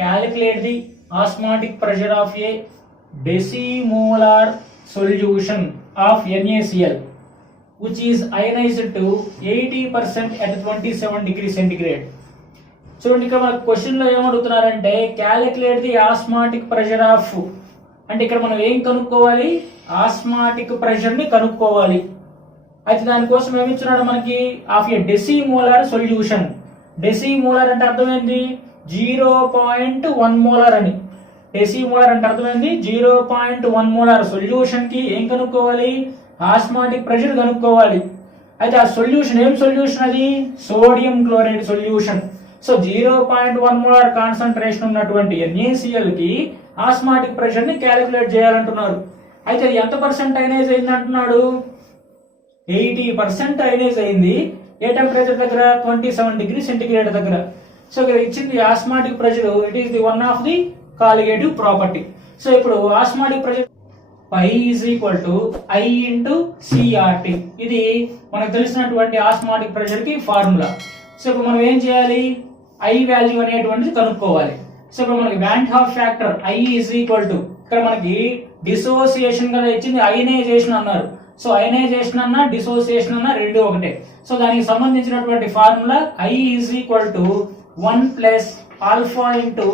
calculate the osmotic pressure of a decimolar solution of NaCl which is ionized to 80% at 27 degrees centigrade. చూడండి, ఇక్కడ మన question లో ఏమడుగుతున్నారంటే calculate the osmotic pressure of, అంటే ఇక్కడ మనం ఏం కనుక్కోవాలి, ఆస్మాటిక్ ప్రెషర్ ని కనుక్కోవాలి. అయితే దానికోసం ఏమిచ్చున్నాడు మనకి, ఆఫ్ ఏ డెసిమోలార్ సొల్యూషన్. డెసిమోలార్ అంటే అర్థమైంది 0.1 మోలార్ అని. డెసిమోలార్ అంటే అర్థమైంది 0.1 మోలార్ సొల్యూషన్ కి ఏం కనుక్కోవాలి, ఆస్మాటిక్ ప్రెషర్ కనుక్కోవాలి. అయితే ఆ సొల్యూషన్ ఏం సొల్యూషన్, అది sodium chloride solution. So 0.1 molar concentration ఉన్నటువంటి NaCl కి ఆస్మాటిక్ ప్రెషర్ ని క్యాలిక్యులేట్ చేయాలంటున్నారు. అయితే అది ఎంత పర్సెంట్ అయనైజ్ అయింది అంటున్నాడు, 80% అయనైజ్ అయింది. ఏ టెంపరేచర్ దగ్గర, 27 డిగ్రీ సెంటిగ్రేడ్ దగ్గర. సో ఇక్కడ ఇచ్చింది osmotic pressure, it is the one of the colligative property. So ఇప్పుడు osmotic pressure pi is equal to I into CRT, ఇది మనకు తెలిసినటువంటి ఆస్మాటిక్ ప్రెషర్ కి ఫార్ములా. సో ఇప్పుడు మనం ఏం చేయాలి, I వాల్యూ అనేటువంటిది కనుక్కోవాలి. సో ఇప్పుడు మనకి band half factor I is equal to, ఇక్కడ మనకి డిసోసియేషన్ కదా ఇచ్చింది, అయనైజేషన్ అన్నారు. సో అయనైజేషన్ అన్న డిసోసియేషన్ అన్న రెండు ఒకటే. సో దానికి సంబంధించినటువంటి formula I is equal to 1 plus alpha into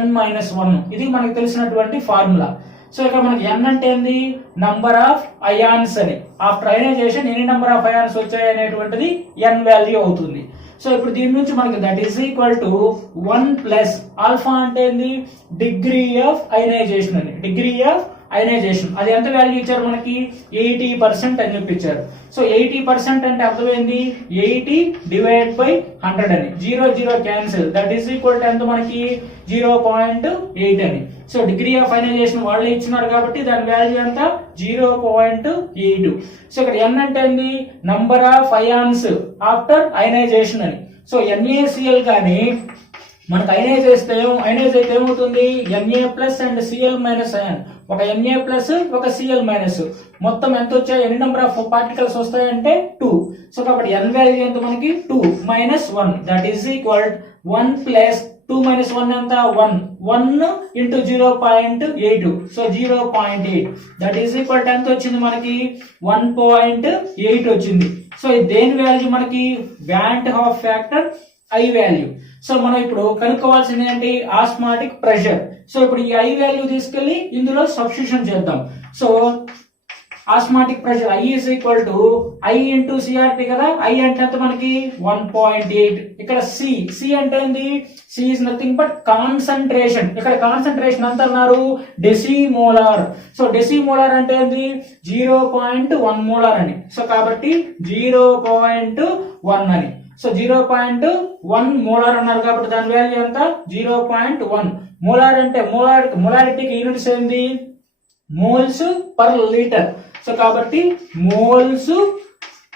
n-1, ఇది మనకు తెలిసినటువంటి ఫార్ములా. సో ఇక్కడ మనకి n అంటే ఏంది, నంబర్ ఆఫ్ అయాన్స్ అని. ఆఫ్టర్ అయనైజేషన్ ఎన్ని నంబర్ ఆఫ్ అయాన్స్ వచ్చాయి అనేటువంటిది n వాల్యూ అవుతుంది. సో ఇప్పుడు దీని నుంచి మనకి that is equal to 1 plus alpha అంటే ఏంది, డిగ్రీ ఆఫ్ అయనైజేషన్ అని. డిగ్రీ ఆఫ్ అయనైజేషన్ అది ఎంత వాల్యూ ఇచ్చారు మనకి, 80% అని చెప్పిచ్చారు. సో 80% అంటే అర్థమైంది 80 డివైడ్ బై 100 అని. 0 0 cancel, that is equal to ఎంత మనకి 0.8 అని. సో డిగ్రీ ఆఫ్ అయనైజేషన్ వాళ్ళే ఇచ్చినారు కాబట్టి దాని వాల్యూ ఎంత, 0.8. సో ఇక్కడ n అంటే ఏంది, number of ions after ionisation అని. సో NaCl కానీ మనకు అయనైజ్ అయితే ఏమవుతుంది, Na plus and Cl minus ion. ఒక Na ప్లస్ ఒక Cl మైనస్, మొత్తం ఎంత వచ్చాయి, ఎన్ని నెంబర్ ఆఫ్ పార్టికల్స్ వస్తాయంటే 2. సో కాబట్టి n వాల్యూ ఎంత మనకి 2 minus 1, that is equal 1 plus 2 minus 1 ఎంత 1 into 0.8. So 0.8 that is equal ఎంత వచ్చింది మనకి, 1.8 వచ్చింది. సో దేని వాల్యూ మనకి, band half factor I value. So మనం ఇప్పుడు కనుక్కోవాల్సింది ఏంటి, ఆస్మాటిక్ ప్రెషర్. సో ఇప్పుడు ఈ I వాల్యూ తీసుకెళ్లి ఇందులో సబ్స్టిట్యూషన్ చేద్దాం. So osmotic pressure I is equal to I into CRT కదా. I అంటే ఎంత మనకి 1.8. ఇక్కడ C అంటే ఏంది, C is nothing but concentration. ఇక్కడ కాన్సంట్రేషన్ ఎంత అన్నారు, డెసిమోలార్. సో డెసిమోలార్ అంటే ఏంది 0.1 మోలార్ అని. సో కాబట్టి 0.1 అని. సో 0.1 మోలార్ అన్నారు కాబట్టి దాని వాల్యూ ఎంత, 0.1 మోలార్. అంటే మోలారిటీకి యూనిట్స్ ఏంది, మోల్స్ పర్ లీటర్. సో కాబట్టి మోల్స్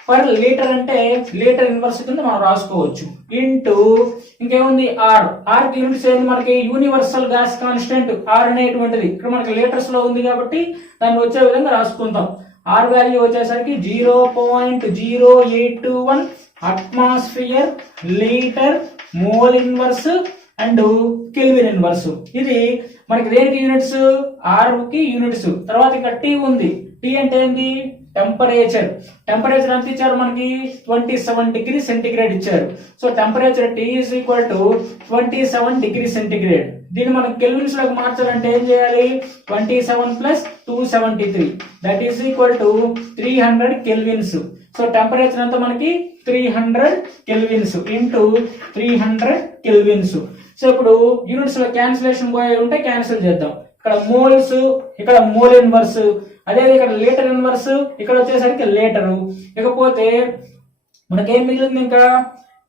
పర్ లీటర్ అంటే లీటర్ ఇన్వర్స్ కింద మనం రాసుకోవచ్చు. ఇంటూ ఇంకేముంది ఆర్ కి యూనిట్స్ ఏంది మనకి, యూనివర్సల్ గ్యాస్ కాన్స్టెంట్ R అనేటువంటిది ఇక్కడ మనకి లీటర్స్ లో ఉంది కాబట్టి దాన్ని వచ్చే విధంగా రాసుకుందాం. R వాల్యూ వచ్చేసరికి 0.0821 atmosphere litre mole inverse and kelvin inverse. ఇది మనకి దేనికి యూనిట్స్, R కి యూనిట్స్. తర్వాత ఇక్కడ T ఉంది. T అంటే ఏంది, టెంపరేచర్. టెంపరేచర్ ఎంత ఇచ్చారు మనకి, 27 డిగ్రీ సెంటిగ్రేడ్ ఇచ్చారు. So temperature T is equal to 27 degree centigrade. దీన్ని మనం కెల్విన్స్ లోకి మార్చాలంటే ఏం చేయాలి, 27 plus 273 that is equal to 300 kelvins. So temperature అంతా మనకి 300 కెల్విన్స్ ఇంటూ 300 కెల్విన్స్. సో ఇప్పుడు యూనిట్స్ లో క్యాన్సిలేషన్ పోయి ఉంటే క్యాన్సిల్ చేద్దాం. ఇక్కడ మోల్స్, ఇక్కడ మోల్ ఇన్వర్స్, అదే ఇక్కడ లీటర్ ఇన్వర్స్, ఇక్కడ వచ్చేసరికి లీటరు. ఇకపోతే మనకేం మిగిలింది, ఇంకా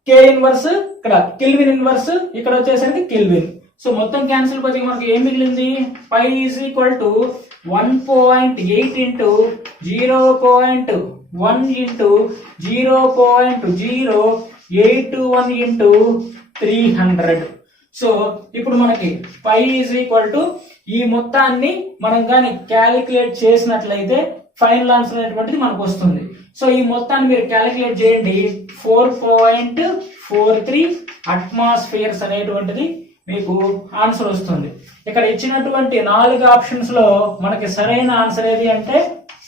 K ఇన్వర్స్, ఇక్కడ కెల్విన్ ఇన్వర్స్, ఇక్కడ వచ్చేసరికి కెల్విన్. సో మొత్తం క్యాన్సిల్ పోతే మనకి ఏం మిగిలింది, pi is equal to 1.8 into 0.1 into 0.0821 into 300. So ఇప్పుడు మనకి పై ఈజ్ ఈక్వల్ టు ఈ మొత్తాన్ని మనం కానీ క్యాలిక్యులేట్ చేసినట్లయితే ఫైనల్ ఆన్సర్ అనేటువంటిది మనకు వస్తుంది. సో ఈ మొత్తాన్ని మీరు క్యాలిక్యులేట్ చేయండి, 4.43 అట్మాస్ఫియర్స్ అనేటువంటిది మీకు ఆన్సర్ వస్తుంది. ఇక్కడ ఇచ్చినటువంటి 4 ఆప్షన్స్ లో మనకి సరైన ఆన్సర్ ఏది అంటే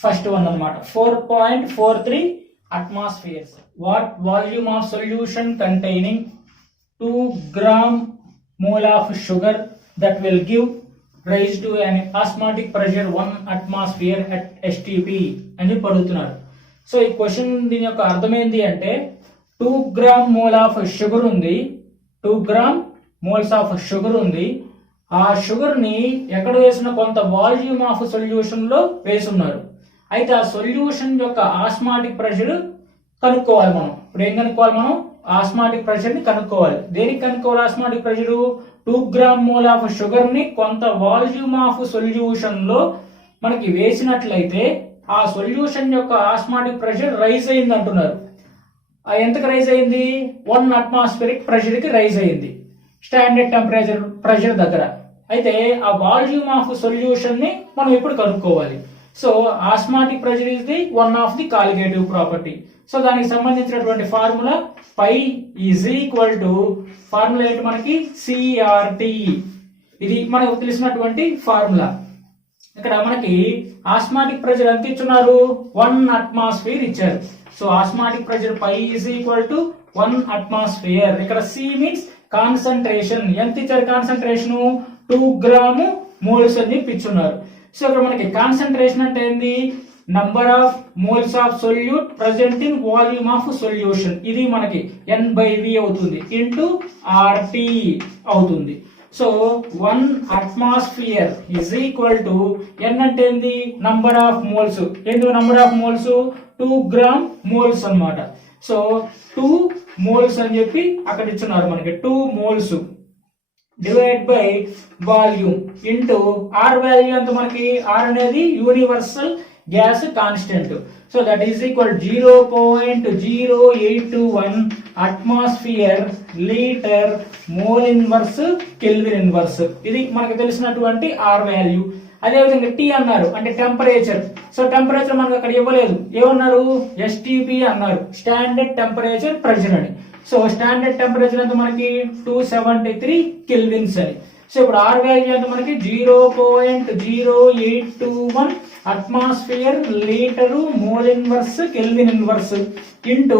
ఫస్ట్ వన్ అన్నమాట, 4.43 atmospheres. What volume of solution containing 2 gram mole of sugar that will give rise to an osmotic pressure 1 atmosphere at STP అని పడుతున్నారు. సో ఈ క్వశ్చన్ దీని యొక్క అర్థం ఏంటి అంటే 2 gram mole of sugar ఉంది, 2 gram moles of sugar ఉంది. ఆ షుగర్ ని ఎక్కడ వేసిన కొంత వాల్యూమ్ ఆఫ్ సొల్యూషన్ లో వేసున్నారు. అయితే ఆ సొల్యూషన్ యొక్క ఆస్మాటిక్ ప్రెషర్ కనుక్కోవాలి. మనం ఇప్పుడు ఏం కనుక్కోవాలి, మనం ఆస్మాటిక్ ప్రెషర్ ని కనుక్కోవాలి. దేనికి కనుక్కోవాలి osmotic pressure? 2 gram mole of sugar ని కొంత వాల్యూమ్ ఆఫ్ సొల్యూషన్ లో మనకి వేసినట్లయితే ఆ సొల్యూషన్ యొక్క ఆస్మాటిక్ ప్రెషర్ రైజ్ అయింది అంటున్నారు. ఎంతకు రైజ్ అయింది? 1 atmospheric ప్రెషర్ కి రైజ్ అయింది స్టాండర్డ్ టెంపరేచర్ ప్రెషర్ దగ్గర. అయితే ఆ వాల్యూమ్ ఆఫ్ సొల్యూషన్ ని మనం ఎప్పుడు కనుక్కోవాలి? So osmotic pressure is the one of the colligative property. So దానికి సంబంధించినటువంటి formula pi is equal to formula ఏంటి మనకి? సిఆర్టి. ఇది మనకు తెలిసినటువంటి ఫార్ములా. ఇక్కడ మనకి ఆస్మాటిక్ ప్రెషర్ ఎంత ఇచ్చున్నారు? 1 atmosphere ఇచ్చారు. So osmotic pressure pi is equal to 1 atmosphere. ఇక్కడ సి మీన్స్ కాన్సంట్రేషన్. ఎంత ఇచ్చారు కాన్సంట్రేషన్? 2 gram moles అని ఇచ్చున్నారు. సో ఇక్కడ మనకి కాన్సంట్రేషన్ అంటే ఏంది? Number of moles of solute present in volume of solution. ఇది మనకి N/V అవుతుంది ఇంటూ RT అవుతుంది. So 1 atmosphere is equal to N అంటే ఏంది? Number of moles. ఎందుకు number of moles? 2 gram moles అన్నమాట. సో 2 moles అని చెప్పి అక్కడ ఇచ్చున్నారు మనకి. 2 moles divide by volume into R value ఎంత మనకి? R అనేది universal gas constant. So that is equal 0.0821 atmosphere litre mole inverse kelvin inverse. ఇది మనకు తెలిసినటువంటి R వాల్యూ. అదేవిధంగా T అన్నారు అంటే టెంపరేచర్. సో టెంపరేచర్ మనకు అక్కడ ఇవ్వలేదు, ఏమన్నారు? STP అన్నారు, స్టాండర్డ్ టెంపరేచర్ ప్రెషర్ అని. సో స్టాండర్డ్ టెంపరేచర్ ఎంత మనకి? 273 కెల్విన్స్ అని. సో ఇప్పుడు R వాల్యూ ఎంత మనకి? 0.0821 atmosphere litre mole inverse kelvin inverse into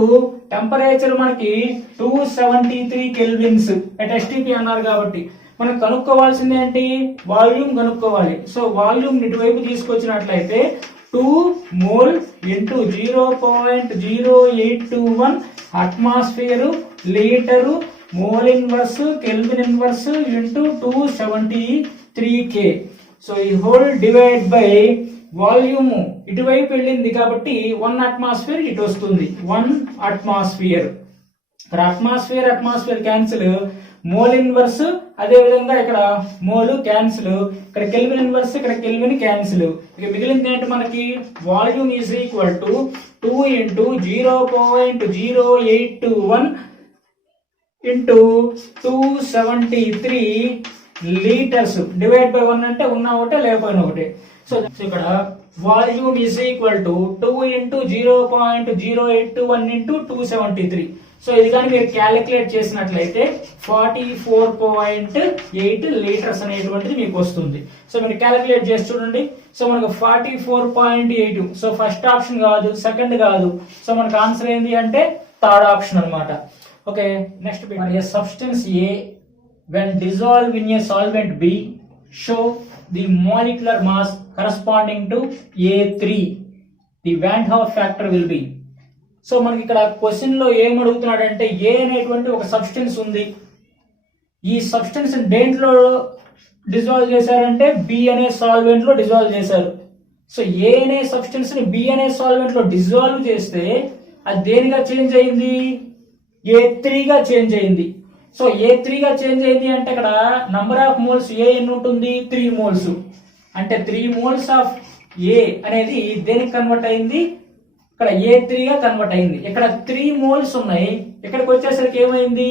temperature మనకి 273 కెల్విన్స్ అట్ STP అన్నారు కాబట్టి మనం కనుక్కోవాల్సింది ఏంటి? వాల్యూమ్ కనుక్కోవాలి. సో వాల్యూమ్ ఇటువైపు తీసుకొచ్చినట్లయితే 2 mole into 0.0821 atmosphere litre mole inverse kelvin inverse into 273K. So ఈ హోల్ డివైడ్ బై వాల్యూమ్ ఇటువైపు వెళ్ళింది కాబట్టి 1 atmosphere ఇటు వస్తుంది. 1 atmosphere. ఇక్కడ అట్మాస్ఫియర్ క్యాన్సిల్, మోల్ ఇన్వర్స్ అదే విధంగా ఇక్కడ మోల్ క్యాన్సిల్, ఇక్కడ కెల్విన్ ఇన్వర్స్, ఇక్కడ కెల్విన్ క్యాన్సిల్. ఇక మిగిలింది ఏంటి మనకి? Volume is equal to 2 into 0.0821 into 273 litres divide by 1 అంటే ఉన్న ఒకటే లేకపోయినా ఒకటే. సో ఇక్కడ volume is equal to 2 into 0.0821 into 273. So ఇది కానీ మీరు క్యాలిక్యులేట్ చేసినట్లయితే 44.8 లీటర్స్ అనేటువంటిది మీకు వస్తుంది. సో మీరు క్యాలిక్యులేట్ చేసి చూడండి. సో మనకు 44.8. సో ఫస్ట్ ఆప్షన్ కాదు, సెకండ్ కాదు. సో మనకు ఆన్సర్ ఏంటి అంటే థర్డ్ ఆప్షన్ అన్నమాట. Okay, next substance A when dissolved in a solvent B show the molecular mass corresponding to A3. The Van Hoff factor will be. So మనకి ఇక్కడ question లో ఏం అడుగుతున్నాడు అంటే ఏ అనేటువంటి ఒక సబ్స్టెన్స్ ఉంది. ఈ సబ్స్టెన్స్ దేంట్లో డిజాల్వ్ చేశారంటే బి అనే సాల్వెంట్ లో డిజాల్వ్ చేశారు. సో ఏ అనే సబ్స్టెన్స్ ని బి అనే సాల్వెంట్ లో డిజాల్వ్ చేస్తే అది దేనిగా చేంజ్ అయింది? A3 గా చేంజ్ అయింది. సో A3 గా చేంజ్ అయింది అంటే ఇక్కడ నంబర్ ఆఫ్ మోల్స్ ఏ ఎన్ని ఉంటుంది? 3 మోల్స్. అంటే 3 మోల్స్ ఆఫ్ ఏ అనేది దేనికి కన్వర్ట్ అయింది? ఇక్కడ A3 గా కన్వర్ట్ అయింది. ఇక్కడ 3 మోల్స్ ఉన్నాయి, ఇక్కడికి వచ్చేసరికి ఏమైంది?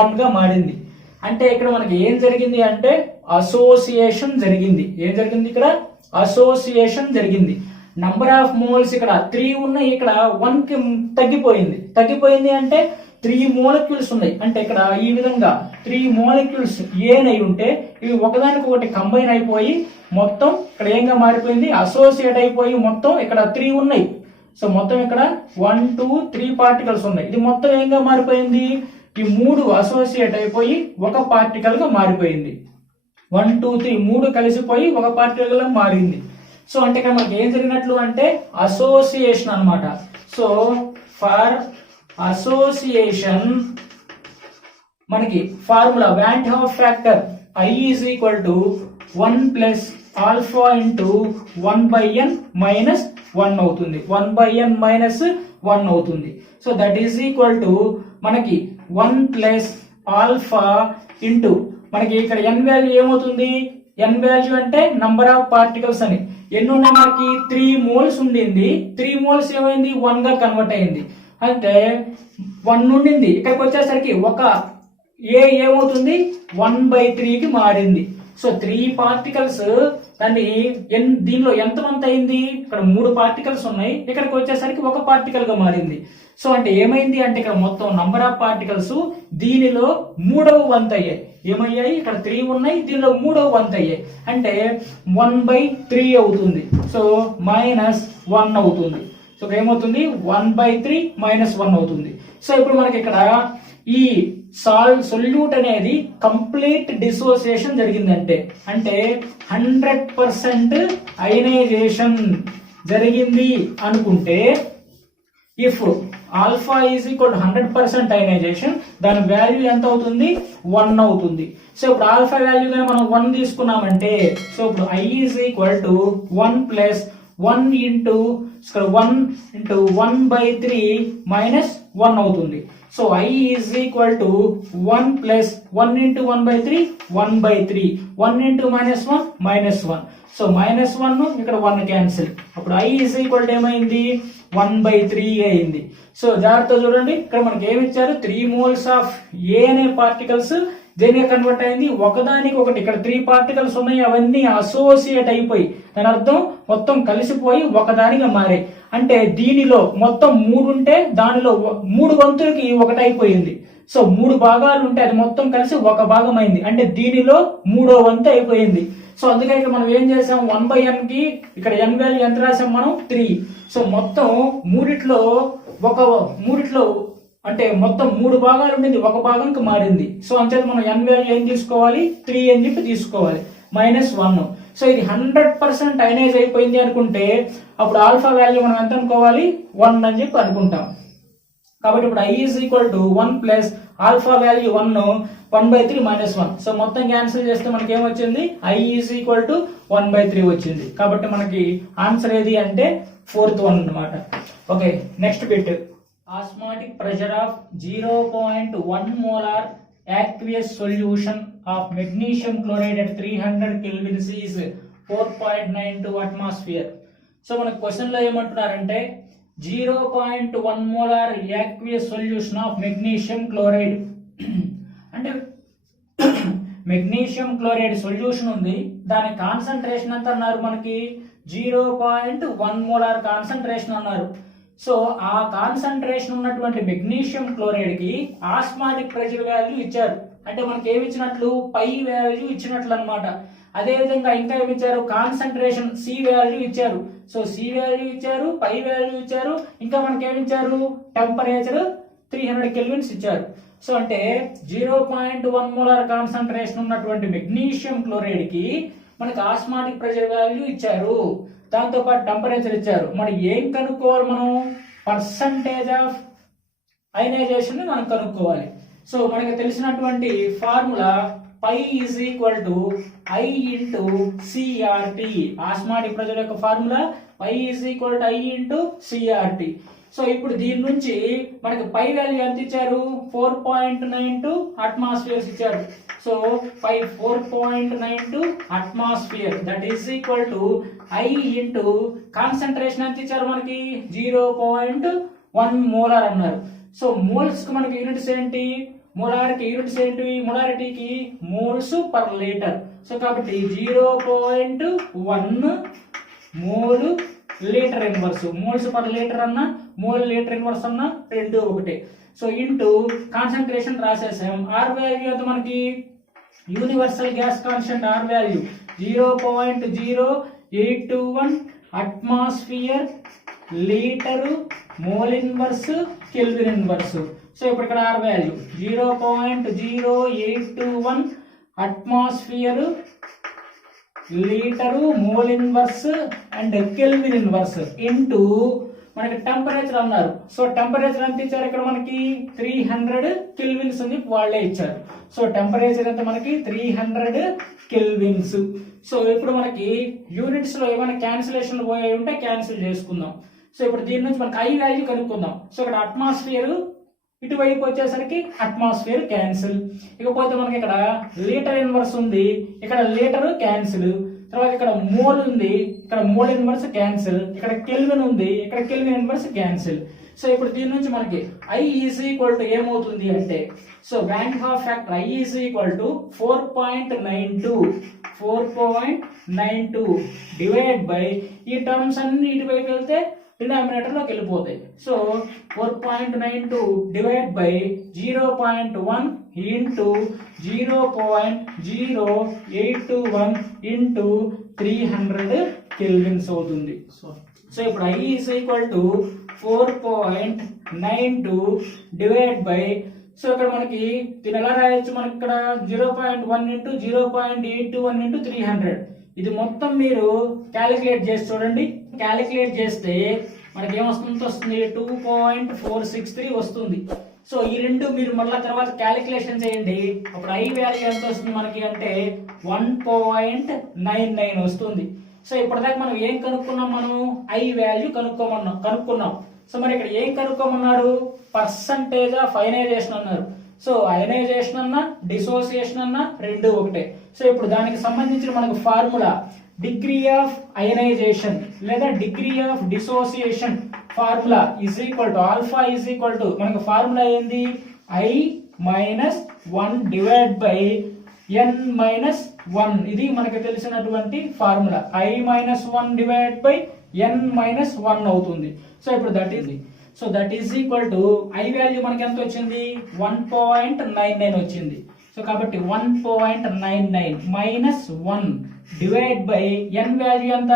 1 గా మారింది. అంటే ఇక్కడ మనకి ఏం జరిగింది అంటే అసోసియేషన్ జరిగింది. ఏం జరిగింది? ఇక్కడ అసోసియేషన్ జరిగింది. నంబర్ ఆఫ్ మోల్స్ ఇక్కడ 3 ఉన్నాయి, ఇక్కడ 1 కి తగ్గిపోయింది. తగ్గిపోయింది అంటే 3 molecules ఉన్నాయి అంటే ఇక్కడ ఈ విధంగా 3 molecules ఏనై ఉంటే ఇవి ఒకదానికి ఒకటి కంబైన్ అయిపోయి మొత్తం ఇక్కడ ఏంగా మారిపోయింది అసోసియేట్ అయిపోయి మొత్తం ఇక్కడ 3 ఉన్నాయి. సో మొత్తం ఇక్కడ 1 2 3 పార్టికల్స్ ఉన్నాయి. ఇది మొత్తం ఏంగా మారిపోయింది ఈ 3 అసోసియేట్ అయిపోయి ఒక పార్టికల్ గా మారిపోయింది. 1 2 3 3 కలిసిపోయి ఒక పార్టికల్ గా మారింది. సో అంటే ఇక్కడ మనకి ఏం జరిగినట్లు అంటే అసోసియేషన్ అన్నమాట. సో ఫర్ అసోసియేషన్ మనకి formula van Hoff factor I is equal to 1 plus alpha into 1 by n minus 1 అవుతుంది. 1 by n minus 1 అవుతుంది. So that is equal to మనకి 1 ప్లస్ ఆల్ఫా ఇంటూ మనకి ఇక్కడ n వాల్యూ ఏమవుతుంది, n value అంటే number of particles అని. ఎన్ని ఉన్నాయి మనకి 3 మోల్స్ ఉండింది, 3 మోల్స్ ఏమైంది 1 గా కన్వర్ట్ అయింది. అంటే 1 ఉండింది ఇక్కడికి వచ్చేసరికి ఒక ఏమవుతుంది 1/3 కి మారింది. సో 3 పార్టికల్స్ దాన్ని దీనిలో ఎంతమంత అయింది, ఇక్కడ 3 పార్టికల్స్ ఉన్నాయి, ఇక్కడికి వచ్చేసరికి ఒక పార్టికల్ గా మారింది. సో అంటే ఏమైంది అంటే ఇక్కడ మొత్తం నంబర్ ఆఫ్ పార్టికల్స్ దీనిలో 3వ వంతు అయ్యాయి. ఏమయ్యాయి ఇక్కడ 3 ఉన్నాయి, దీనిలో 3వ వంతు అయ్యాయి. అంటే 1/3 అవుతుంది. సో -1 అవుతుంది. సో ఏమవుతుంది 1/3 -1 అవుతుంది. సో ఇప్పుడు మనకి ఇక్కడ ఈ సొల్యూట్ అనేది కంప్లీట్ డిసోసియేషన్ జరిగిందంటే అంటే 100% అయనైజేషన్ జరిగింది అనుకుంటే if alpha is equal to 100% ionisation దాని వాల్యూ ఎంత అవుతుంది 1 అవుతుంది. సో ఇప్పుడు ఆల్ఫా వాల్యూ మనం 1 తీసుకున్నామంటే సో ఇప్పుడు I is equal to 1 plus 1 into 1/3 -1 అవుతుంది. So I is equal to 1 plus 1 into 1/3 1/3 1 into -1 -1. So -1 ఇక్కడ 1 క్యాన్సిల్. అప్పుడు I ఈజ్ ఈక్వల్ టు ఏమైంది 1/3 అయింది. సో జాగ్రత్త చూడండి ఇక్కడ మనకి ఏమి ఇచ్చారు 3 మోల్స్ ఆఫ్ ఏ అనే పార్టికల్స్ దేనిగా కన్వర్ట్ అయింది ఒకదానికి ఒకటి. ఇక్కడ 3 పార్టికల్స్ ఉన్నాయి, అవన్నీ అసోసియేట్ అయిపోయి దాని అర్థం మొత్తం కలిసిపోయి ఒకదానిగా మారాయి. అంటే దీనిలో మొత్తం 3 ఉంటే దానిలో 3 వంతులకి ఒకటి అయిపోయింది. సో 3 భాగాలు ఉంటే అది మొత్తం కలిసి ఒక భాగం అయింది. అంటే దీనిలో 3వ వంతు అయిపోయింది. సో అందుకే ఇక్కడ మనం ఏం చేసాం 1/n కి ఇక్కడ n వాల్యూ ఎంత రాసాం మనం 3. సో మొత్తం మూడిట్లో అంటే మొత్తం 3 భాగాలు ఉండేది ఒక భాగంకి మారింది. సో అంతే మనం n వాల్యూ ఏం తీసుకోవాలి 3 అని చెప్పి తీసుకోవాలి -1. సో ఇది 100% అయనైజ్ అయిపోయింది అనుకుంటే అప్పుడు ఆల్ఫా వాల్యూ మనం ఎంత అనుకోవాలి 1 అని చెప్పి అనుకుంటాం. కాబట్టి ఇప్పుడు I is equal to 1 plus alpha value 1/3 -1. So మొత్తం క్యాన్సిల్ చేస్తే మనకి ఏమొచ్చింది I ఈజ్ ఈక్వల్ టు 1/3 వచ్చింది. కాబట్టి మనకి ఆన్సర్ ఏది అంటే 4th వన్ అన్నమాట. Okay next bit osmotic pressure of 0.1 molar aqueous solution of magnesium chloride at 300 Kelvin is 4.92 atmosphere. So మన క్వశ్చన్ లో ఏమంటున్నారంటే 0.1 molar aqueous solution of magnesium chloride అంటే మెగ్నీషియం క్లోరైడ్ సొల్యూషన్ ఉంది, దాని కాన్సంట్రేషన్ ఎంత అన్నారు మనకి 0.1 మోలార్ కాన్సంట్రేషన్ అన్నారు. సో ఆ కాన్సంట్రేషన్ ఉన్నటువంటి మెగ్నీషియం క్లోరైడ్ కి ఆస్మాటిక్ ప్రెషర్ వాల్యూ ఇచ్చారు. అంటే మనకి ఏమి ఇచ్చినట్లు పై వాల్యూ ఇచ్చినట్లు అన్నమాట. అదే విధంగా ఇంకా ఏమి ఇచ్చారు కాన్సంట్రేషన్ సి వాల్యూ ఇచ్చారు. సో సి వాల్యూ ఇచ్చారు, పై వాల్యూ ఇచ్చారు, ఇంకా మనకి ఏమి ఇచ్చారు టెంపరేచర్ 300 కెల్విన్స్ ఇచ్చారు. సో అంటే 0.1 మోలార్ కాన్సంట్రేషన్ ఉన్నటువంటి మెగ్నీషియం క్లోరైడ్ కి మనకి ఆస్మాటిక్ ప్రెషర్ వాల్యూ ఇచ్చారు, దాంతో పాటు టెంపరేచర్ ఇచ్చారు. మరి ఏం కనుక్కోవాలి మనం పర్సంటేజ్ ఆఫ్ అయనైజేషన్ మనం కనుక్కోవాలి. సో మనకి తెలిసినటువంటి formula pi is equal to I into CRT. Osmotic pressure యొక్క formula pi is equal to I into CRT. So ఇప్పుడు దీని నుంచి మనకి పై వాల్యూ ఎంత ఇచ్చారు 4.92 అట్మాస్ఫియర్స్ ఇచ్చారు. So pi 4.92 atmosphere that is equal to I into concentration ఎంత ఇచ్చారు మనకి 0.1 మోలార్ అన్నారు. సో మోల్స్ కి మనకి యూనిట్స్ ఏంటి, మోలార్కి యూనిట్స్ ఏంటి, మొలారిటీకి మోల్స్ పర్ లీటర్. సో కాబట్టి 0.1 mole litre inverse, moles per litre అన్న మోల్ లీటర్ ఇన్వర్స్ అన్న రెండు ఒకటే. సో ఇంటూ కాన్సన్ట్రేషన్ రాసేసాం. ఆర్ వాల్యూ ఎంత మనకి universal gas constant R value 0.0821 atmosphere litre mole inverse kelvin inverse. So ఇప్పుడు ఇక్కడ R value 0.0821 atmosphere litre mole inverse and kelvin inverse into మనకి టెంపరేచర్ అన్నారు. సో టెంపరేచర్ ఎంత ఇచ్చారు ఇక్కడ మనకి 300 కెల్విన్స్ అని వాళ్ళే ఇచ్చారు. సో టెంపరేచర్ ఎంత మనకి 300 కెల్విన్స్. సో ఇప్పుడు మనకి యూనిట్స్ లో ఏమైనా క్యాన్సిలేషన్ పోయి ఉంటే క్యాన్సిల్ చేసుకుందాం. సో ఇప్పుడు దీని నుంచి మనకి ఐ వాల్యూ కనుక్కుందాం. సో ఇక్కడ అట్మాస్ఫియర్ ఇటువైపు వచ్చేసరికి అట్మాస్ఫియర్ క్యాన్సిల్. ఇకపోతే మనకి ఇక్కడ లీటర్ ఇన్వర్స్ ఉంది, ఇక్కడ లీటర్ క్యాన్సిల్. తర్వాత ఇక్కడ మోల్ ఉంది, ఇక్కడ మోల్ ఇన్వర్స్ క్యాన్సిల్. ఇక్కడ కెల్విన్ ఉంది, ఇక్కడ కెల్విన్ ఇన్వర్స్ క్యాన్సిల్. సో ఇప్పుడు దీని నుంచి మనకి ఐ ఈజ్ ఈక్వల్ టు ఏమవుతుంది అంటే, so van't Hoff factor I is equal to 4.92 divide by ఈ టర్మ్స్ అన్ని ఇటువైపు వెళ్తే డినామినేటర్ లోకి వెళ్ళిపోతాయి. So 4.92 divide by 0.1 into 0.0821 into 300 kelvins అవుతుంది. సో ఇప్పుడు I is equal to 4.92 divide by, so ఇక్కడ మనకి దీని ఎలా రాయొచ్చు, మనకి ఇక్కడ 0.1 ఇంటూ 0.821 ఇంటూ 300. ఇది మొత్తం మీరు క్యాలిక్యులేట్ చేసి చూడండి. క్యాలిక్యులేట్ చేస్తే మనకి ఏమొస్తుంది 2.463 వస్తుంది. సో ఈ రెండు మీరు మళ్ళీ తర్వాత క్యాలిక్యులేషన్ చేయండి. అప్పుడు ఐ వాల్యూ ఎంత వస్తుంది మనకి అంటే 1.99 వస్తుంది. సో ఇప్పటిదాకా మనం ఏం కనుక్కున్నాం, మనం ఐ వాల్యూ కనుక్కున్నాం. సో మరి ఇక్కడ ఏం కనుక్కోమన్నాడు, పర్సంటేజ్ ఆఫ్ అయనైజేషన్ అన్నారు. సో అయనైజేషన్ అన్నా డిసోసియేషన్ అన్నా రెండు ఒకటే. సో ఇప్పుడు దానికి సంబంధించిన మనకు ఫార్ములా డిగ్రీ ఆఫ్ అయనైజేషన్ లేదా degree of dissociation formula is equal to alpha is equal to మనకు ఫార్ములా ఏంది I minus 1 divide by n minus 1. ఇది మనకు తెలిసినటువంటి formula. I minus 1 divide by n minus 1 అవుతుంది. సో ఇప్పుడు that is equal to I value మనకి ఎంత వచ్చింది 1.99 వచ్చింది. సో కాబట్టి 1.99 minus 1 divide by n value ఎంత,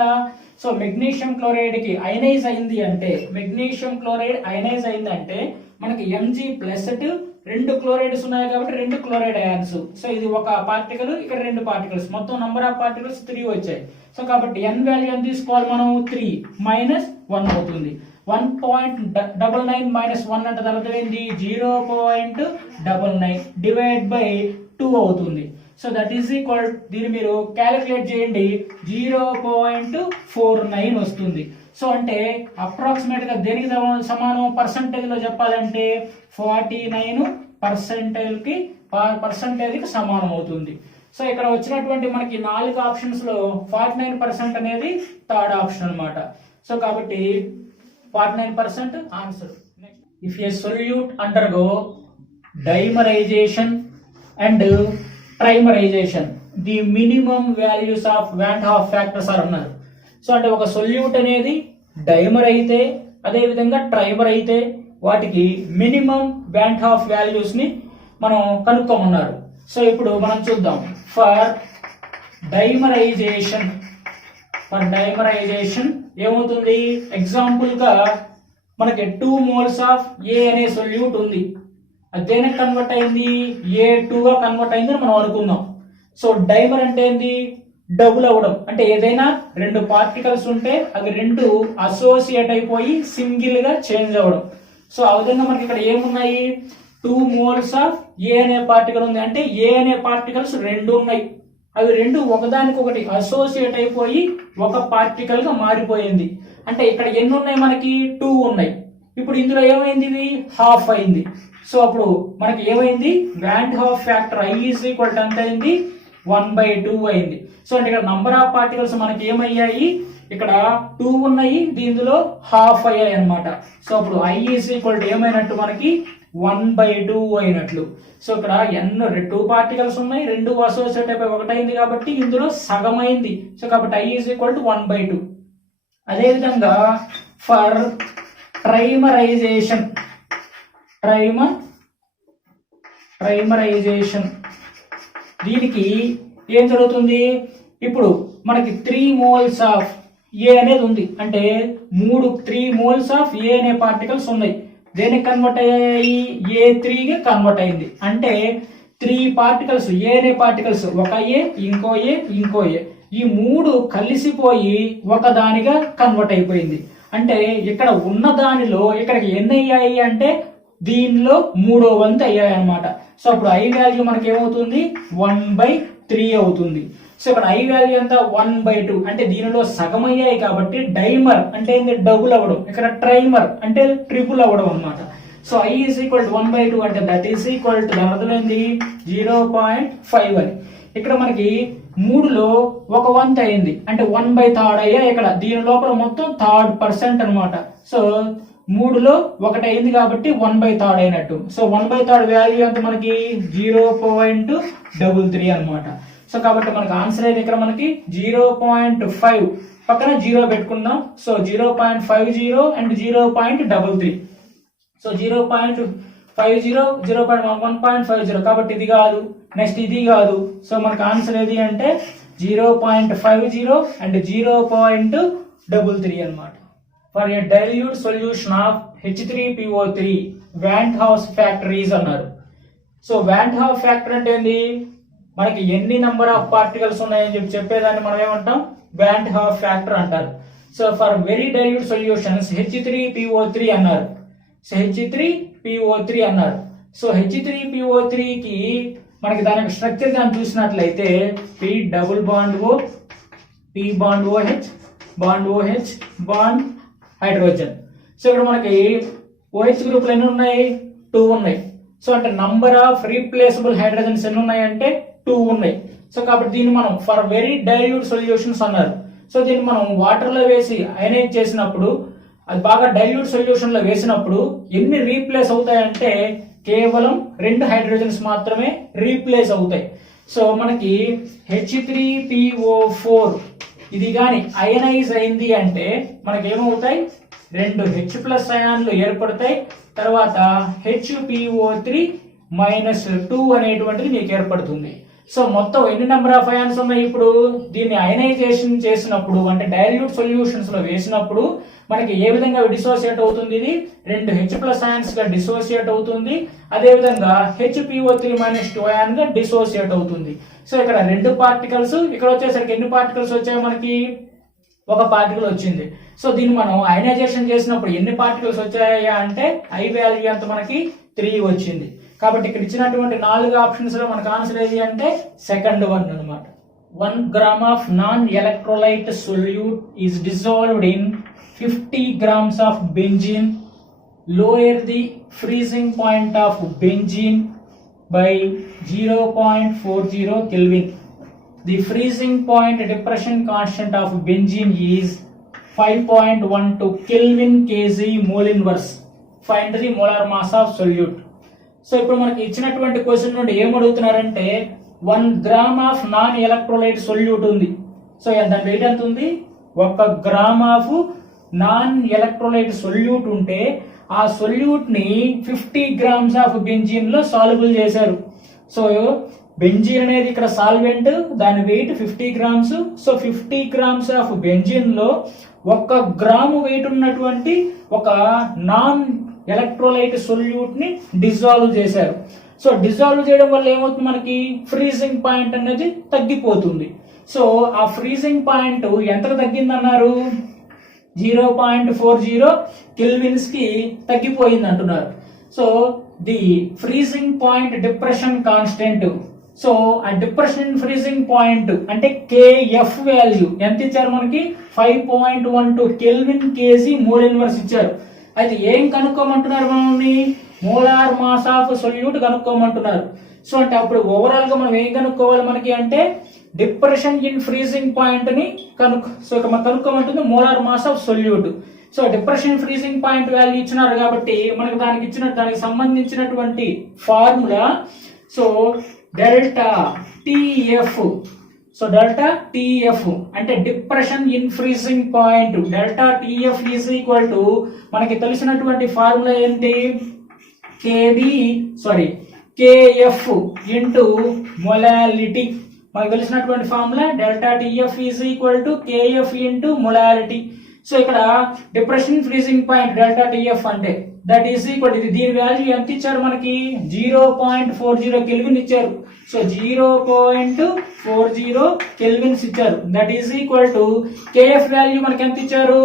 సో మెగ్నీషియం క్లోరైడ్ కి అయనైజ్ అయింది అంటే, మెగ్నీషియం క్లోరైడ్ అయనైజ్ అయింది అంటే మనకి Mg ప్లస్ రెండు క్లోరైడ్స్ ఉన్నాయి కాబట్టి రెండు క్లోరైడ్ అయాన్స్. సో ఇది ఒక పార్టికల్, ఇక్కడ రెండు పార్టికల్స్, మొత్తం నంబర్ ఆఫ్ పార్టికల్స్ 3 వచ్చాయి. సో కాబట్టి n వాల్యూ ఎంత తీసుకోవాలి మనం 3 మైనస్ 1 అవుతుంది. 1.99 మైనస్ 1 అంటే తర్వాత ఏంటి 0.99 డివైడ్ బై 2 అవుతుంది. సో దట్ ఈస్ ఈక్వల్, దీన్ని మీరు క్యాలిక్యులేట్ చేయండి 0.49 వస్తుంది. సో అంటే అప్రాక్సిమేట్ గా దేనికి సమానం పర్సంటేజ్ లో చెప్పాలంటే 49% కి సమానం అవుతుంది. సో ఇక్కడ వచ్చినటువంటి మనకి 4 ఆప్షన్స్ లో 49% అనేది థర్డ్ ఆప్షన్ అన్నమాట. సో కాబట్టి 49% answer. If a solute undergo dimerization and trimerization the minimum values of van't Hoff factors are అన్నారు. సో అంటే ఒక సొల్యూట్ అనేది డైమర్ అయితే అదే విధంగా ట్రైమర్ అయితే వాటికి మినిమం వాంట్ హాఫ్ వాల్యూస్ ని మనం కనుక్కోమన్నారు. సో ఇప్పుడు మనం చూద్దాం. ఫర్ డైమరైజేషన్ ఏమవుతుంది, ఎగ్జాంపుల్ గా మనకి 2 మోల్స్ ఆఫ్ ఏ అనే సొల్యూట్ ఉంది, అది దేనికి కన్వర్ట్ అయింది A2 గా కన్వర్ట్ అయింది అని మనం అనుకుందాం. సో డైమర్ అంటే ఏంది, డబుల్ అవ్వడం, అంటే ఏదైనా రెండు పార్టికల్స్ ఉంటే అవి రెండు అసోసియేట్ అయిపోయి సింగిల్ గా చేంజ్ అవ్వడం. సో ఆ విధంగా మనకి ఇక్కడ ఏమున్నాయి 2 మోల్స్ ఆఫ్ ఏ అనే పార్టికల్ ఉంది, అంటే ఏ అనే పార్టికల్స్ రెండు ఉన్నాయి, అవి రెండు ఒకదానికొకటి అసోసియేట్ అయిపోయి ఒక పార్టికల్ గా మారిపోయింది. అంటే ఇక్కడ ఎన్ని ఉన్నాయి మనకి 2 ఉన్నాయి. ఇప్పుడు ఇందులో ఏమైంది, ఇవి హాఫ్ అయింది. సో అప్పుడు మనకి ఏమైంది van't Hoff factor I is equal to ఎంత అయింది 1/2 అయింది. సో అంటే ఇక్కడ నంబర్ ఆఫ్ పార్టికల్స్ మనకి ఏమయ్యాయి, ఇక్కడ 2 ఉన్నాయి, దీనిలో హాఫ్ అయ్యాయి అన్నమాట. సో అప్పుడు I ఈజ్ ఈక్వల్ టు ఏమైనట్టు మనకి 1/2 అయినట్లు. సో ఇక్కడ n 2 పార్టికల్స్ ఉన్నాయి, రెండు అసోసియేట్ అయిపోయి ఒకటైంది కాబట్టి ఇందులో సగం అయింది. సో కాబట్టి I ఈజ్ ఈక్వల్ టు 1/2. అదే విధంగా ఫర్ ట్రైమరైజేషన్ ప్రైమరైజేషన్. దీనికి ఏం జరుగుతుంది, ఇప్పుడు మనకి 3 మోల్స్ ఆఫ్ ఏ అనేది ఉంది, అంటే 3 మోల్స్ ఆఫ్ ఏ అనే పార్టికల్స్ ఉన్నాయి. దేనికి కన్వర్ట్ అయ్యాయి, A3గా కన్వర్ట్ అయింది. అంటే 3 పార్టికల్స్ ఏ అనే పార్టికల్స్, ఒక ఏ, ఇంకో ఏ, ఇంకో ఏ, ఈ 3 కలిసిపోయి ఒకదానిగా కన్వర్ట్ అయిపోయింది. అంటే ఇక్కడ ఉన్న దానిలో ఇక్కడికి ఎన్ని అయ్యాయి అంటే దీనిలో 3వ వంతు అయ్యాయి అనమాట. సో అప్పుడు ఐ వాల్యూ మనకి ఏమవుతుంది, 1/3 అవుతుంది. సో ఇక్కడ ఐ వాల్యూ ఎంత, 1/2. అంటే దీనిలో సగం అయ్యాయి కాబట్టి డైమర్ అంటే డబుల్ అవ్వడం, ఇక్కడ ట్రైమర్ అంటే ట్రిపుల్ అవ్వడం అనమాట. So I is equal to 1/2 అంటే దట్ ఈస్ ఈక్వల్ టు దాని అర్థం ఏంది 0.5 అని. ఇక్కడ మనకి 3లో ఒక వంతు అయింది అంటే 1/3 అయ్యా. ఇక్కడ దీని లోపల మొత్తం 3% అనమాట. సో 3లో 1 అయింది కాబట్టి 1/3 అయినట్టు. సో 1/3 వాల్యూ ఎంత మనకి 0.33 అనమాట. సో కాబట్టి మనకి ఆన్సర్ అయితే ఇక్కడ మనకి 0.5 పక్కన 0 పెట్టుకుందాం. So 0.50 and 0.33. సో 0.50 0.1.50 కాబట్టి ఇది కాదు, నెక్స్ట్ ఇది కాదు. సో మనకు ఆన్సర్ ఏది అంటే 0.50 అండ్ 0.33 అనమాట. For a dilute solution of H3PO3 van't Hoff's factor is అన్నారు. సో వ్యాంట్ హౌస్ ఫ్యాక్టర్ అంటే ఏంది, మనకి ఎన్ని నెంబర్ ఆఫ్ పార్టికల్స్ ఉన్నాయని చెప్పేదాన్ని మనం ఏమంటాం, వ్యాంట్ హౌస్ ఫ్యాక్టర్ అంటారు. So for very dilute solutions H3PO3 అన్నారు. సో H3PO3 అన్నారు. సో H3PO3కి మనకి దాని స్ట్రక్చర్ కానీ చూసినట్లయితే P double bond O, P bond OH, bond OH, bond hydrogen. So ఇక్కడ మనకి OH గ్రూపులు ఎన్ని ఉన్నాయి, 2 ఉన్నాయి. సో అంటే నంబర్ ఆఫ్ రీప్లేసబుల్ హైడ్రోజన్స్ ఎన్ని ఉన్నాయి అంటే 2 ఉన్నాయి. సో కాబట్టి దీన్ని మనం ఫర్ వెరీ డైల్యూట్ సొల్యూషన్స్ అన్నారు. సో దీన్ని మనం వాటర్ లో వేసి అయనైజ్ చేసినప్పుడు, అది బాగా డైల్యూట్ సొల్యూషన్ లో వేసినప్పుడు ఎన్ని రీప్లేస్ అవుతాయంటే కేవలం 2 హైడ్రోజన్స్ మాత్రమే రీప్లేస్ అవుతాయి. సో మనకి H3PO4 ఇది కానీ అయనైజ్ అయింది అంటే మనకి ఏమవుతాయి, 2 H+ అయాన్లు ఏర్పడతాయి. తర్వాత HPO3-2 అనేటువంటిది మీకు ఏర్పడుతుంది. సో మొత్తం ఎన్ని నెంబర్ ఆఫ్ అయాన్స్ ఉన్నాయి, ఇప్పుడు దీన్ని అయనైజేషన్ చేసినప్పుడు అంటే డైల్యూట్ సొల్యూషన్స్ లో వేసినప్పుడు మనకి ఏ విధంగా డిసోసియేట్ అవుతుంది, ఇది 2 H+ అయాన్స్ గా డిసోసియేట్ అవుతుంది. అదే విధంగా HPO3-2 అయాన్ గా డిసోసియేట్ అవుతుంది. సో ఇక్కడ 2 పార్టికల్స్, ఇక్కడ వచ్చేసరికి ఎన్ని పార్టికల్స్ వచ్చాయి మనకి, 1 పార్టికల్ వచ్చింది. సో దీన్ని మనం అయనైజేషన్ చేసినప్పుడు ఎన్ని పార్టికల్స్ వచ్చాయా అంటే ఐ వాల్యూ ఎంత మనకి 3 వచ్చింది. కాబట్టి ఇక్కడ ఇచ్చినటువంటి 4 ఆప్షన్స్ లో మనకు ఆన్సర్ ఏది అంటే సెకండ్ వన్ అనమాట. 1 gram of non electrolyte solute is dissolved in 50 grams of benzene. Lower the freezing point of benzene by 0.40 Kelvin. The freezing point depression constant of benzene is 5.12 Kelvin Kg mole inverse. Find the molar mass of solute. So ఇప్పుడు మనకి ఇచ్చినటువంటి question నుండి ఏం అడుగుతున్నారంటే 1 gram of non electrolyte solute ఉంది. So దాని weight ఎంత ఉంది, 1 gram of non electrolyte solute ఉంటే ఆ సొల్యూట్ ని 50 grams ఆఫ్ బెంజీన్ లో సాల్యుబుల్ చేశారు. సో బెంజీన్ అనేది ఇక్కడ సాల్వెంట్, దాని weight 50 grams. So 50 grams of benzene లో 1 గ్రాము వెయిట్ ఉన్నటువంటి ఒక నాన్ ఎలక్ట్రోలైట్ సొల్యూట్ ని డిజాల్వ్ చేశారు. సో డిజాల్వ్ చేయడం వల్ల ఏమవుతుంది, మనకి ఫ్రీజింగ్ పాయింట్ అనేది తగ్గిపోతుంది. సో ఆ ఫ్రీజింగ్ పాయింట్ ఎంతకు తగ్గిందన్నారు, 0.40 కెల్విన్స్ కి తగ్గిపోయింది అంటున్నారు. So the freezing point depression constant. So ఆ డిప్రెషన్ ఫ్రీజింగ్ పాయింట్ అంటే KF వాల్యూ ఎంత ఇచ్చారు మనకి, 5.12 కెల్విన్ కేజీ మోల్ ఇన్వర్స్ ఇచ్చారు. అయితే ఏం కనుక్కోమంటున్నారు, మనల్ని మోలార్ మాస్ ఆఫ్ సొల్యూట్ కనుక్కోమంటున్నారు. సో అంటే అప్పుడు ఓవరాల్ గా మనం ఏం కనుక్కోవాలి మనకి అంటే డిప్రెషన్ ఇన్ ఫ్రీజింగ్ పాయింట్ ని సో మనం కనుక్కోమంటుంది molar mass of solute. So depression freezing point value ఇచ్చినారు కాబట్టి మనకు దానికి సంబంధించినటువంటి formula so delta TF. So delta TF అంటే depression in freezing point. Delta TF is equal to మనకి తెలిసినటువంటి ఫార్ములా ఏంటి, కేఎఫ్ ఇంటూ మొలాలిటీ. మనకు తెలిసినటువంటి formula delta TF is equal to KF into molality. So ఇక్కడ depression freezing point delta TF అంటే that is equal to దీని వాల్యూ ఎంత ఇచ్చారు మనకి 0.40 కెల్విన్ ఇచ్చారు. సో 0.40 కెల్విన్స్ ఇచ్చారు. That is equal to KF value మనకి ఎంత ఇచ్చారు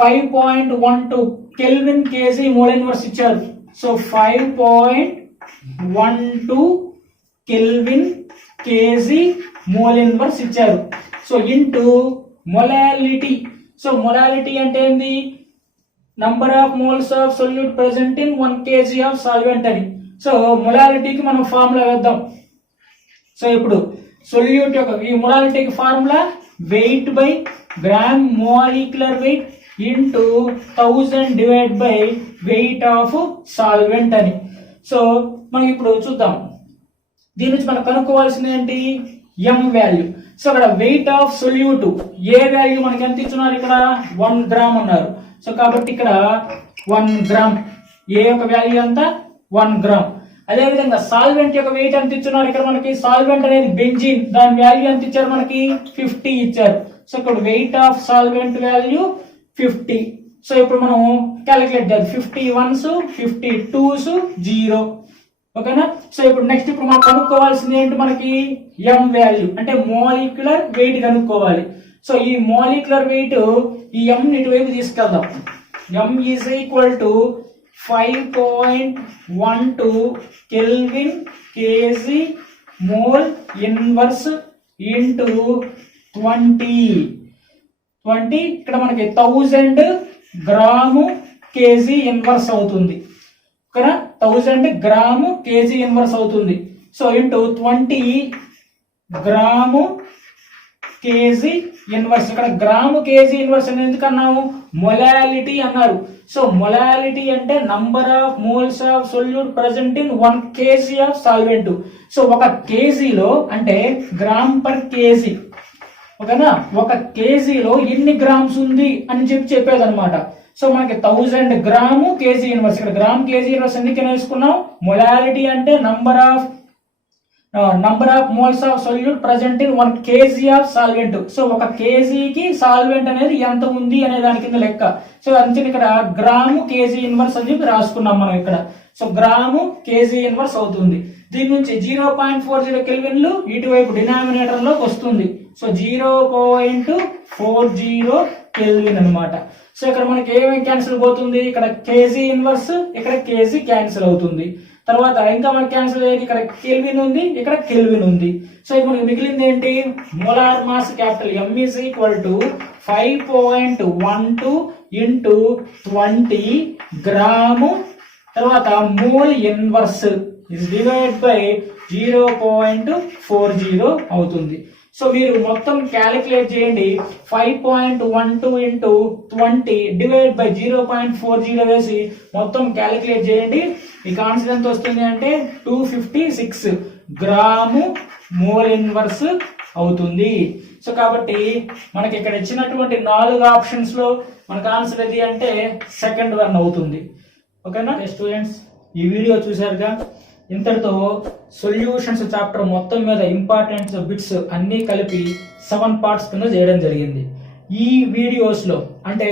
5.12 కెల్విన్ కేజీ మోల్ ఇన్వర్స్ ఇచ్చారు. So 5.12 kelvin kg mole inverse ఇచ్చారు. So into molality. So molality అంటే ఏంది number of moles of solute present in 1 kg of solvent అని. So మొలాలిటీకి మనం ఫార్ములా వేద్దాం. సో ఇప్పుడు సొల్యూట్ యొక్క ఈ మొలాలిటీకి formula weight by gram molecular weight into 1000 divide by weight of solvent అని. సో మనం ఇప్పుడు చూద్దాం. దీని నుంచి మనం కనుక్కోవాల్సింది ఏంటి m వాల్యూ. సో ఇక్కడ వెయిట్ ఆఫ్ సొల్యూట్ ఏ వాల్యూ మనకి ఎంత ఇస్తున్నారు ఇక్కడ 1 గ్రామ్ అన్నారు. సో కాబట్టి ఇక్కడ 1 గ్రామ్ ఏ యొక్క వాల్యూ ఎంత 1 గ్రామ్. అదే విధంగా సాల్వెంట్ యొక్క వెయిట్ ఎంత ఇస్తున్నారు ఇక్కడ మనకి సాల్వెంట్ అనేది బెంజీన్ దాని వాల్యూ ఎంత ఇచ్చారు మనకి 50 ఇచ్చారు. సో ఇక్కడ weight of solvent value 50. So ఇప్పుడు మనం క్యాలిక్యులేట్ చేద్దాం 50 1s 50 2s 0. ఓకేనా. సో ఇప్పుడు నెక్స్ట్ ఇప్పుడు మనం కనుక్కోవాల్సింది ఏంటి మనకి m వాల్యూ అంటే మాలిక్యులర్ వెయిట్ కనుక్కోవాలి. సో ఈ మాలిక్యులర్ వెయిట్ ఈ m ఇటువైపు తీసుకెళ్దాం. m is equal to 5.12 kelvin kg mole inverse into 20 ఇక్కడ మనకి 1000 గ్రాము కేజీ ఇన్వర్స్ అవుతుంది. ఓకేనా 1000 గ్రాము కేజీ ఇన్వర్స్ అవుతుంది. So into 20 gram KG inverse. ఇక్కడ గ్రాము కేజీ ఇన్వర్స్ అని ఎందుకన్నాము మొలాలిటీ అన్నారు. సో మొలాలిటీ అంటే number of moles of solute present in 1 kg of solvent. So ఒక కేజీలో అంటే గ్రామ్ పర్ కేజీ. ఓకేనా ఒక కేజీలో ఎన్ని గ్రామ్స్ ఉంది అని చెప్పేదన్నమాట. సో మనకి 1000 గ్రాము కేజీ ఇన్వర్స్. ఇక్కడ గ్రామ్ కేజీ ఇన్వర్స్ ఎందుకు వేసుకున్నాం మొలాలిటీ అంటే number of moles of solute present in 1 kg of solvent. So ఒక కేజీకి సాల్వెంట్ అనేది ఎంత ఉంది అనే దాని కింద లెక్క. సో అందుకని ఇక్కడ గ్రాము కేజీ ఇన్వర్స్ అని చెప్పి రాసుకున్నాం మనం ఇక్కడ. సో గ్రాము కేజీ ఇన్వర్స్ అవుతుంది. దీని నుంచి 0.40 కెల్విన్లు ఇటువైపు డినామినేటర్ లోకి వస్తుంది. సో 0.40 కెల్విన్ అనమాట. సో ఇక్కడ మనకి ఏమేమి క్యాన్సిల్ పోతుంది ఇక్కడ కేజీ ఇన్వర్స్ ఇక్కడ కేజీ క్యాన్సిల్ అవుతుంది. తర్వాత ఇంకా మనకి క్యాన్సిల్ అయ్యేది ఇక్కడ కెల్విన్ ఉంది ఇక్కడ కెల్విన్ ఉంది. సో ఇప్పుడు మనకి మిగిలింది ఏంటి molar mass capital m is equal to 5.12 into 20 gram తర్వాత mole inverse is divide by 0.40 అవుతుంది. సో మీరు మొత్తం క్యాలిక్యులేట్ చేయండి 5.12 ఇంటూ 20 డివైడ్ బై 0.40 వేసి మొత్తం క్యాలిక్యులేట్ చేయండి. ఈ ఆన్సర్ ఎంత వస్తుంది అంటే 256 గ్రాము మోల్ ఇన్వర్స్ అవుతుంది. సో కాబట్టి మనకి ఇక్కడ ఇచ్చినటువంటి 4 ఆప్షన్స్ లో మనకు ఆన్సర్ ఏది అంటే సెకండ్ వన్ అవుతుంది. ఓకేనా స్టూడెంట్స్ ఈ వీడియో చూసారుగా. ఇంతటితో సొల్యూషన్స్ చాప్టర్ మొత్తం మీద ఇంపార్టెంట్ బిట్స్ అన్ని కలిపి 7 పార్ట్స్ కింద చేయడం జరిగింది. ఈ వీడియోస్ లో అంటే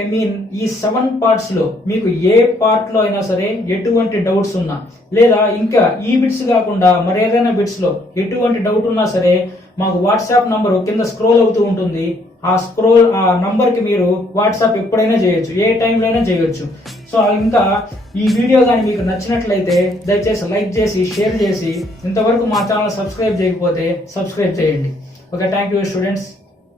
ఈ 7 పార్ట్స్ లో మీకు ఏ పార్ట్ లో అయినా సరే ఎటువంటి డౌట్స్ ఉన్నా లేదా ఇంకా ఈ బిట్స్ కాకుండా మరేదైనా బిట్స్ లో ఎటువంటి డౌట్ ఉన్నా సరే మాకు వాట్సాప్ నంబర్ కింద స్క్రోల్ అవుతూ ఉంటుంది. ఆ నంబర్ కి మీరు వాట్సాప్ ఎప్పుడైనా చేయొచ్చు, ఏ టైంలో అయినా చేయొచ్చు. సో ఇంకా ఈ వీడియో కానీ మీకు నచ్చినట్లయితే దయచేసి లైక్ చేసి షేర్ చేసి ఇంతవరకు మా ఛానల్ సబ్స్క్రైబ్ చేయకపోతే సబ్స్క్రైబ్ చేయండి. Okay, thank you students.